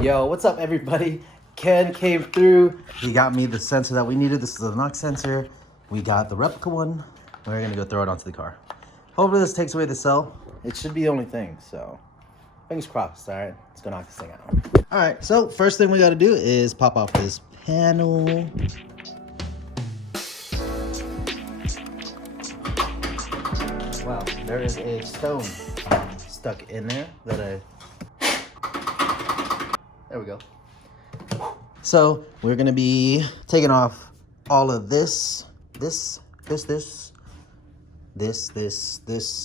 Yo, what's up everybody? Ken came through. He got me the sensor that we needed. This is a NOx sensor. We got the replica one. We're gonna go throw it onto the car. Hopefully this takes away the CEL. It should be the only thing, so fingers crossed. All right, let's go knock this thing out. All right, so first thing we gotta do is pop off this panel. Wow, there is a stone stuck in there that there we go. So we're gonna be taking off all of this,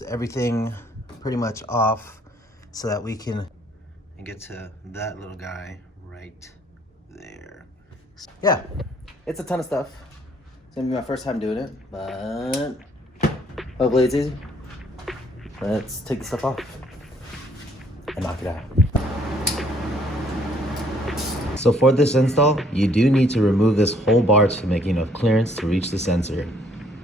everything pretty much off so that we can get to that little guy right there. Yeah, it's a ton of stuff. It's gonna be my first time doing it, but hopefully it's easy. Let's take the stuff off and knock it out. So for this install, you do need to remove this whole bar to make enough clearance to reach the sensor.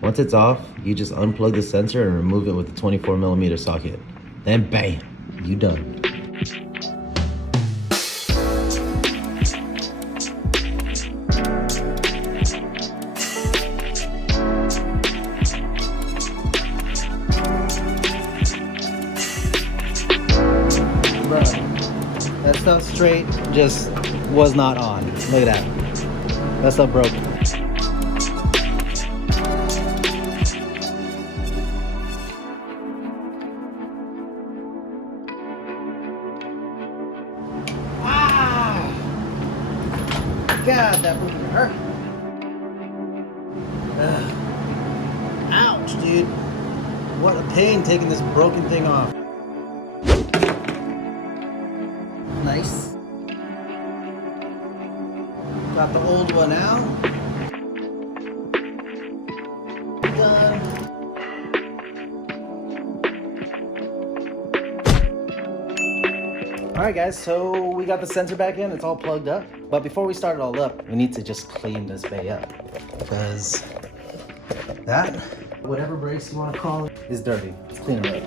Once it's off, you just unplug the sensor and remove it with a 24mm socket. Then bam, you done. Bruh, that stuff straight just was not on. Look at that. That stuff broke. Ah! God, that freaking hurt. Ouch, dude. What a pain taking this broken thing off. Nice. Got the old one out. Done. Alright guys, so we got the sensor back in, it's all plugged up. But before we start it all up, we need to just clean this bay up. Because that, whatever brace you want to call it, is dirty. Let's clean it up.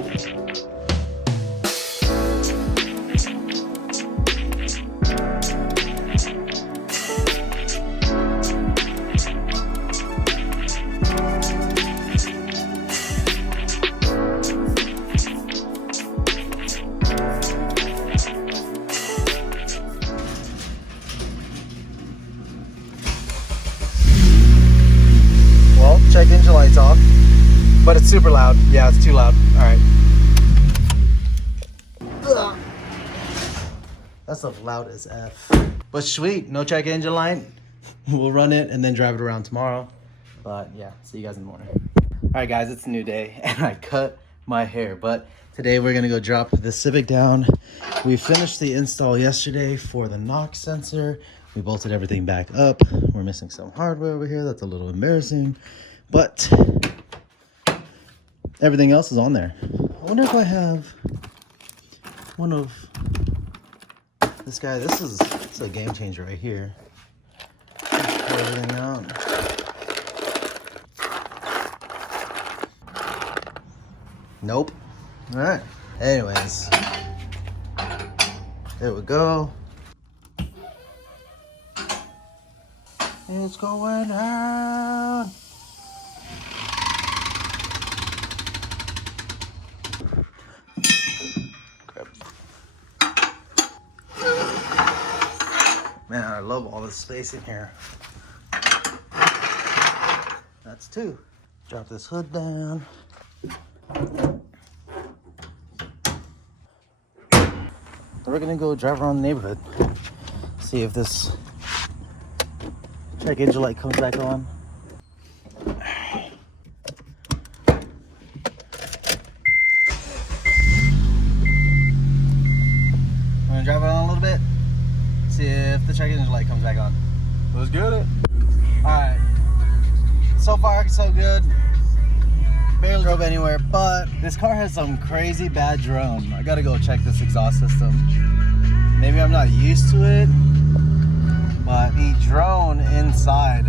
Check engine lights off, but it's super loud. Yeah, it's too loud. All right. Ugh. That's stuff loud as F. But sweet, no check engine light. We'll run it and then drive it around tomorrow. But yeah, see you guys in the morning. All right, guys, it's a new day, and I cut my hair. But today we're gonna go drop the CIVIC down. We finished the install yesterday for the NOx sensor. We bolted everything back up. We're missing some hardware over here. That's a little embarrassing. But everything else is on there. I wonder if I have one of this guy. This is a game changer right here. Pull everything out. Nope. All right. Anyways, there we go. It's going down. Man, I love all this space in here. That's two. Drop this hood down. We're gonna go drive around the neighborhood. See if this check engine light comes back on. I'm gonna drive it on a little bit. See if the check engine light comes back on. Let's get it. Alright. So far, so good. Barely drove anywhere, but this car has some crazy bad drone. I gotta go check this exhaust system. Maybe I'm not used to it, but the drone inside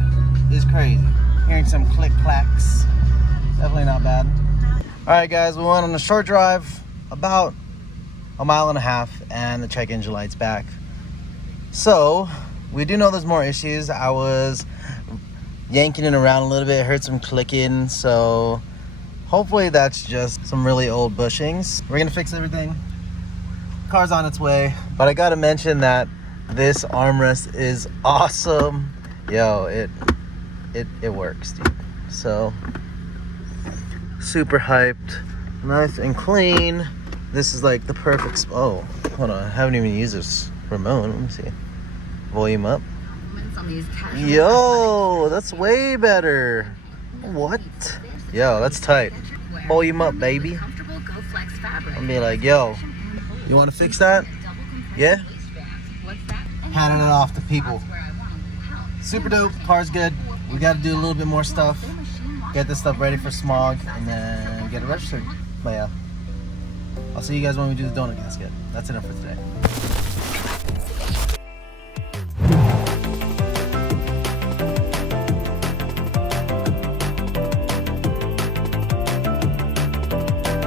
is crazy. Hearing some click clacks. Definitely not bad. Alright guys, we went on a short drive, about a mile and a half, and the check engine light's back. So we do know there's more issues. I was yanking it around a little bit, heard some clicking, so hopefully that's just some really old bushings. We're gonna fix everything. Car's on its way, but I gotta mention that this armrest is awesome. Yo, it works, dude. So super hyped, nice and clean. This is like the perfect. Oh, hold on, I haven't even used this remote. Let me see. Volume up. Yo, that's way better. What? Yo, that's tight. Volume up, baby. I'll be like, yo, you want to fix that? Yeah? Handing it off to people. Super dope. Car's good. We got to do a little bit more stuff. Get this stuff ready for smog and then get it registered. But yeah, I'll see you guys when we do the donut gasket. That's it for today.